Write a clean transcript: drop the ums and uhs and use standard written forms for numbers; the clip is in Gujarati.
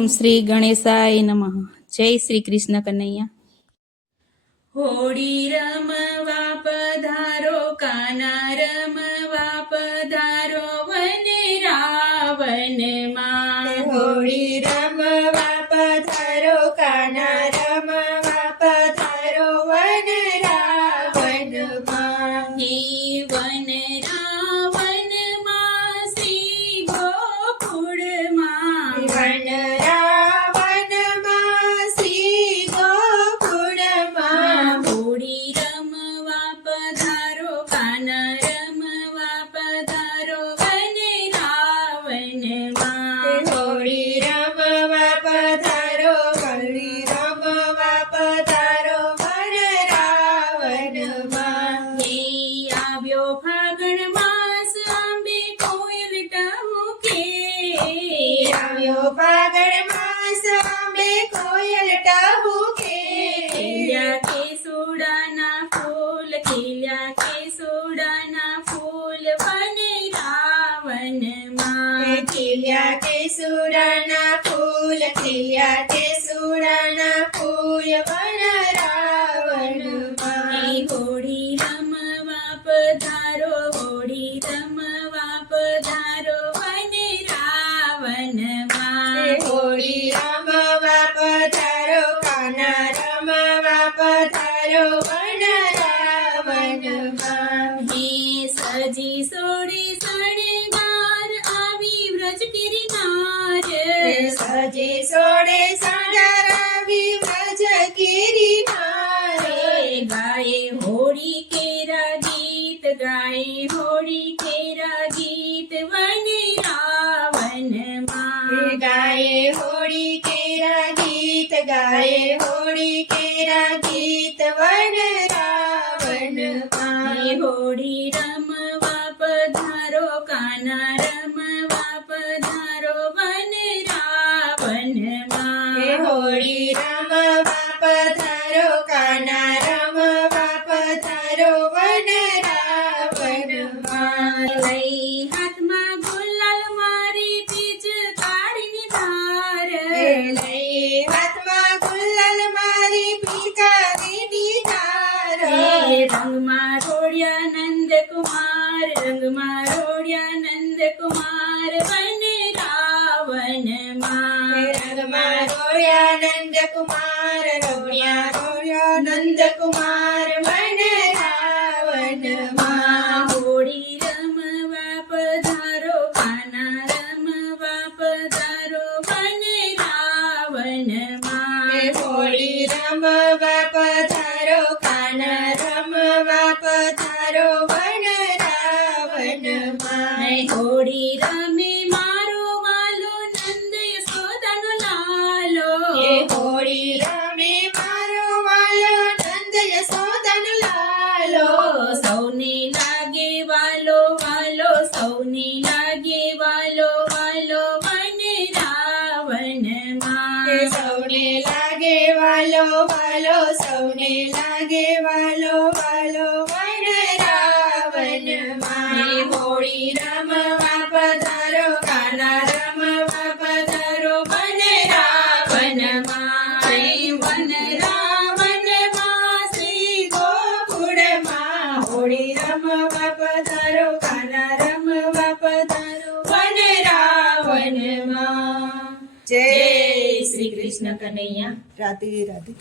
ઓમ શ્રી ગણેશાય નમઃ. જય શ્રી કૃષ્ણ કનૈયા. હોળી રમવા પધારો કાના રમવા પધારો વન રાવનમાં. હોળી રમવા પધારો કાના રમવા પધારો વન રાવણમાં. હે વન રાવણમાં શ્રી ગોકુળમાં. વન રાવણમાં શ્રી ગોકુળમાં. હોળી રમવા પધારો કાના રમવા પધારો વન રાવણમાં. હોળી રમવા પધારો હોળી રમવા પધારો વન રાવણમાં. હે આવ્યો ફાગણ માસ આંબે કોયલ ટહુકે. આવ્યો ફાગણ માસ આંબે કોયલ ટહુકે. ખીલ્યા કેસુડાના ફૂલ ખીલ્યા કેસુડાના ફૂલ વન રાવણમાં. ખીલ્યા કેસુડાના ફૂલ ખીલ્યા કેસુડાના ફૂલ વન રાવણમાં. હે હોળી રમવા પધારો હોળી રમવા પધારો વન રાવણમાં. હોળી રમવા પધારો કાના રમવા પધારો વન રાવણમાં. હે સજી સોળી શણગાર આવી વ્રજ ગિરનાર. સજે સોડે સણગારાવી વ્રજ ગિરિનાર. ગાયે હોળી કેરા ગીત ગાયે હોળી કેરા ગીત વન રાવણમાં. ગાયે હોળી કેરા ગીત ગાયે હોળી કેરા ગીત વન રાવણમાં. હે હોળી રમવા પધારો કાના રમવા પધારો વન રાવણમાં. હોળી રમવા પધારો કાના રમવા પધારો વન રાવણમાં. લઈ હાથમાં ગુલાલ મારી પિચકારીની ધાર. લઈ હાથમાં ગુલાલ મારી પિચકારીની ધાર. રંગમાં રોડ્યા નંદકુમાર રંગમાં રોડ્યા નંદકુમાર વન રાવણમાં. રંગમાં રોળ્યા નંદકુમાર રોળ્યા રોળ્યા નંદકુમાર વન રાવણમાં. હોળી રમવા પધારો કાના રમવા પધારો વન રાવણમાં. હોળી રમવા પધારો કાના રમવા પધારો વન રાવણમાં. હોળી રમે મારો વાલો નંદ યશોદાનો લાલો. હોળી રમે મારો વાલો નંદ યશોદાનો લાલો. સૌને લાગે વાલો વાલો સૌને લાગે વાલો વાલો વન રાવણમાં. સૌને લાગે વાલો વાલો સૌને લાગે વાલો વાલો વન રાવણમાં. હોળી રમવા પધારો કાના રમવા પધારો વન રાવણમાં. વન રાવણમાં શ્રી ગોકુળમાં. હોળી રમવા પધારો કાના રમવા પધારો વન રાવણમાં. જય શ્રી કૃષ્ણ કનૈયા. રાધે રાધે.